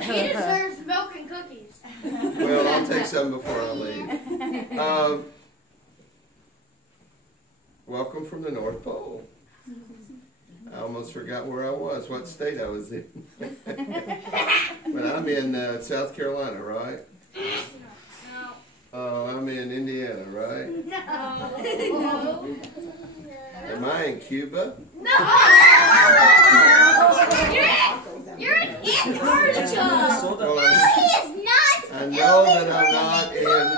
He deserves milk and cookies. Well, I'll take some before I leave. Welcome from the North Pole. I almost forgot where I was, what state I was in. But I'm in South Carolina, right? No. Oh, I'm in Indiana, right? No. Am I in Cuba? No. You're in Antarctica. Well, He is not. I know that I'm not in.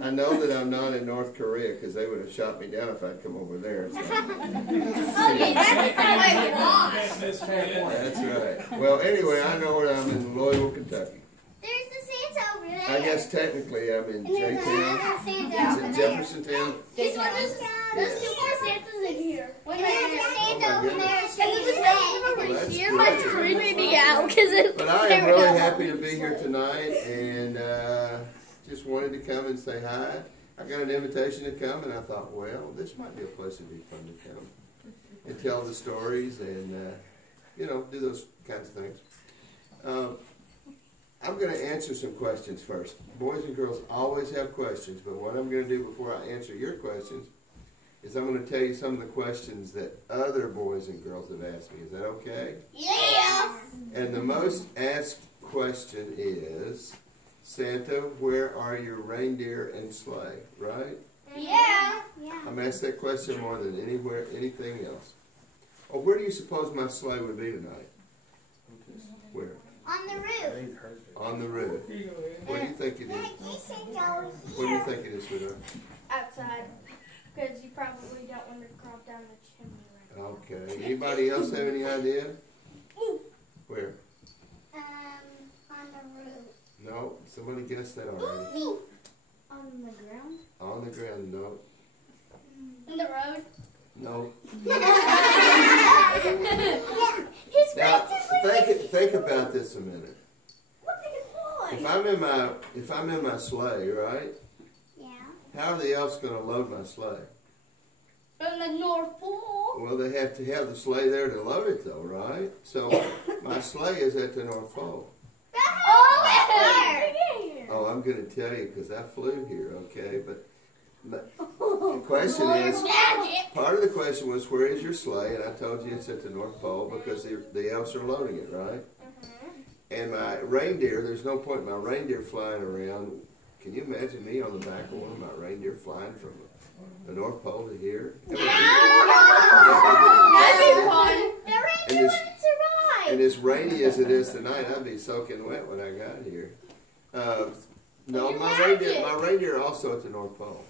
I know that I'm not in North Korea because they would have shot me down if I'd come over there. So. Okay, that's not what you want. That's right. Well, anyway, I know where I'm in Louisville, Kentucky. There's the Santa over there. I guess technically I'm in J-Town. Is it Jeffersontown? There's two more Santas in here. One right Oh, there. my goodness. And there's a Santa over Well, here. Mine's that's creeping me out because it's. But I am really happy to be here tonight and just wanted to come and say hi. I got an invitation to come and I thought, well, this might be a place that'd be fun to come and tell the stories and, you know, do those kinds of things. I'm going to answer some questions first. Boys and girls always have questions, but what I'm going to do before I answer your questions is I'm going to tell you some of the questions that other boys and girls have asked me. Is that okay? Yeah. And the most asked question is, Santa, where are your reindeer and sleigh, right? Yeah. I'm asked that question more than anything else. Oh, where do you suppose my sleigh would be tonight? Where? On the roof. On the roof. What do you think it is? What do you think it is, sweetheart? Outside. Because you probably don't want to crawl down the chimney right now. Okay. Anybody else have any idea? Where? On the roof. No. Somebody guessed that already. On the ground? On the ground. No. On the road? No. His Now, face is think about this a minute. Look at his If voice. I'm in my sleigh, right? Yeah. How are the elves going to load my sleigh? On the North Pole. Well, they have to have the sleigh there to load it, though, right? So my sleigh is at the North Pole. Oh, I'm going to tell you because I flew here, okay? But the question is, part of the question was, where is your sleigh? And I told you it's at the North Pole because the elves are loading it, right? And my reindeer, there's no point in my reindeer flying around. Can you imagine me on the back of one of my reindeer flying from the North Pole to here? That'd be fun. The reindeer wouldn't survive. And as rainy as it is tonight, I'd be soaking wet when I got here. No, my reindeer are also at the North Pole.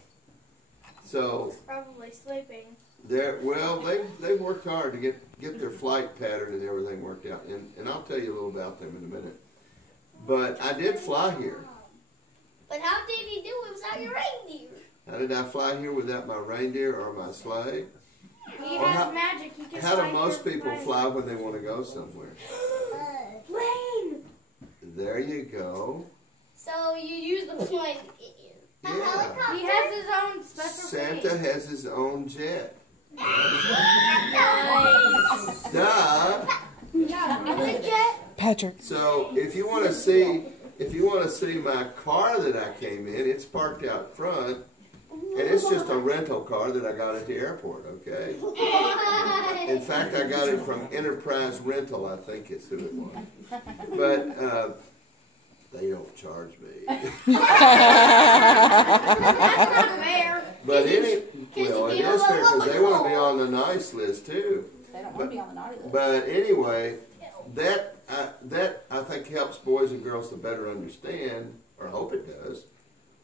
So Probably sleeping. they've worked hard to get their flight pattern and everything worked out, and I'll tell you a little about them in a minute. But I did fly here. But how did he do it without your reindeer? How did I fly here without my reindeer or my sleigh? He Well, has magic. He can How do fly most your people plane. fly when they want to go somewhere? Plane. There you go. So you use the plane to get you. Yeah. He has his own special Santa plane. has his own jet. Nice. Duh. A jet. Patrick. So if you want to see my car that I came in, it's parked out front, and it's just a rental car that I got at the airport. Okay. In fact, I got it from Enterprise Rental, I think is who it was. But they don't charge me. That's not fair. But it is fair because they want to be on the nice list too. They don't want to be on the naughty list. But anyway, that I think helps boys and girls to better understand, or hope it does,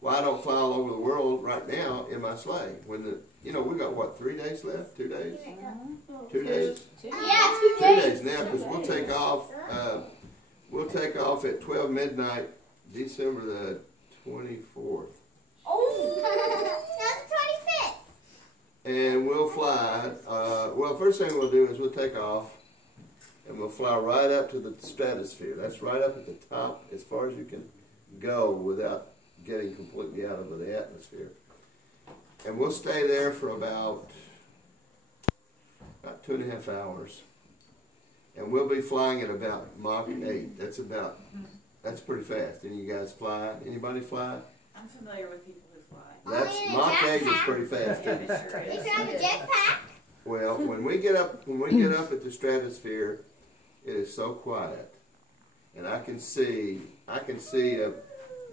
why I don't fly all over the world right now in my sleigh. When we got what, 3 days left? 2 days? 2 days? Yeah, 2 2 days. days now because we'll take off. We'll take off at 12 midnight, December the 24th. Oh, that's 25th. And we'll fly, well, first thing we'll do is we'll take off and we'll fly right up to the stratosphere. That's right up at the top as far as you can go without getting completely out of the atmosphere. And we'll stay there for about 2.5 hours. and we'll be flying at about Mach 8. That's pretty fast. Any of you guys fly? Anybody fly? I'm familiar with people who fly. That's Mach 8 is pretty fast. Yeah, it sure is. If you have a jetpack. Well, when we get up at the stratosphere, it is so quiet, and I can see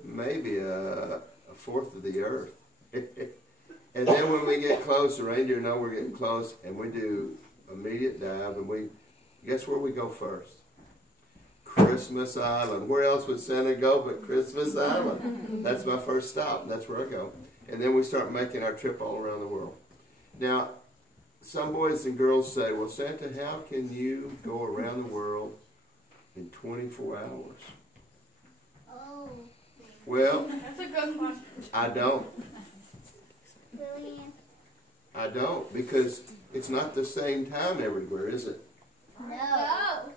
maybe a fourth of the Earth. And then when we get close, the reindeer know we're getting close, and we do immediate dive, and guess where we go first? Christmas Island. Where else would Santa go but Christmas Island? That's my first stop, and that's where I go. And then we start making our trip all around the world. Now, some boys and girls say, well, Santa, how can you go around the world in 24 hours? Oh. Well, That's a good one. I don't. Really? I don't, because it's not the same time everywhere, is it? No.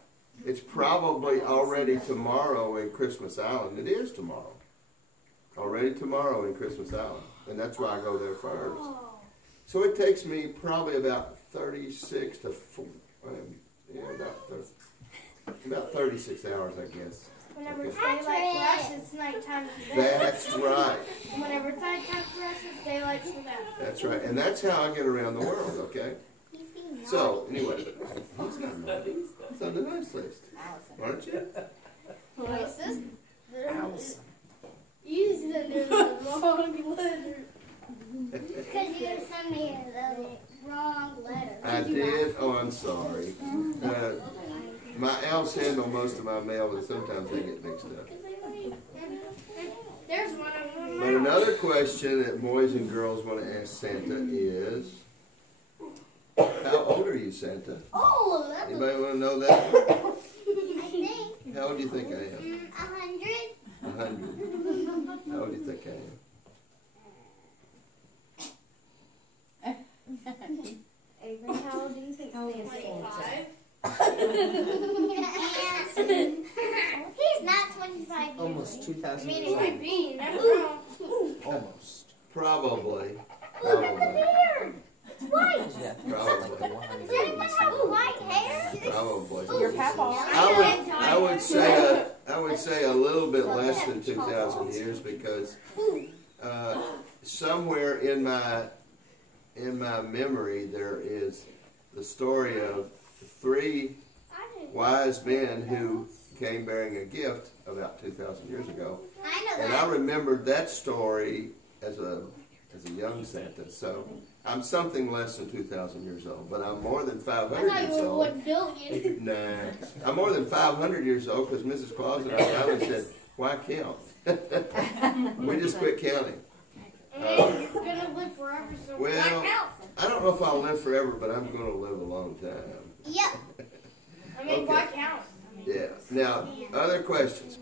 It's probably already tomorrow in Christmas Island. It is tomorrow. Already tomorrow in Christmas Island. And that's why I go there first. So it takes me probably about 36 to 40, about 36 hours, I guess. Whenever it's daylight for us, it's nighttime for them. That's right. Whenever it's nighttime for us, it's daylight for them. That's right. And that's how I get around the world, okay? So, anyway, he's not naughty. He's on the nice list. Aren't you? Places. You said there's a wrong letter. Because you sent me the wrong letter. I did? Oh, I'm sorry. My elves handle most of my mail, but sometimes they get mixed up. There's one of them. But another question that boys and girls want to ask Santa is, how old are you, Santa? Oh, Anybody want to know that? I think. How old do you think I am? 100. 100. How old do you think I am? Avery, how old do you think Santa is? 25. He's not 25 years Almost old. 2,000 I mean, years it old. might be. You never know. Almost. Probably. Look at the beard. It's white. Yeah. Probably. Does anyone have white hair? Probably. Your papa. I would say a little bit less than 2,000 years, because somewhere in my memory there is the story of 3 wise men who came bearing a gift about 2,000 years ago. I know And that. I remembered that story as a young Santa. So I'm something less than 2,000 years old, but I'm more than 500 I years thought you were old. 1 billion. Nah, I'm more than 500 years old, because Mrs. Claus and I finally said, why count? We just quit counting. And you're going to live forever, so Well, why count? I don't know if I'll live forever, but I'm going to live a long time. Yep. I mean, Okay. why count? Yeah. Now, other questions.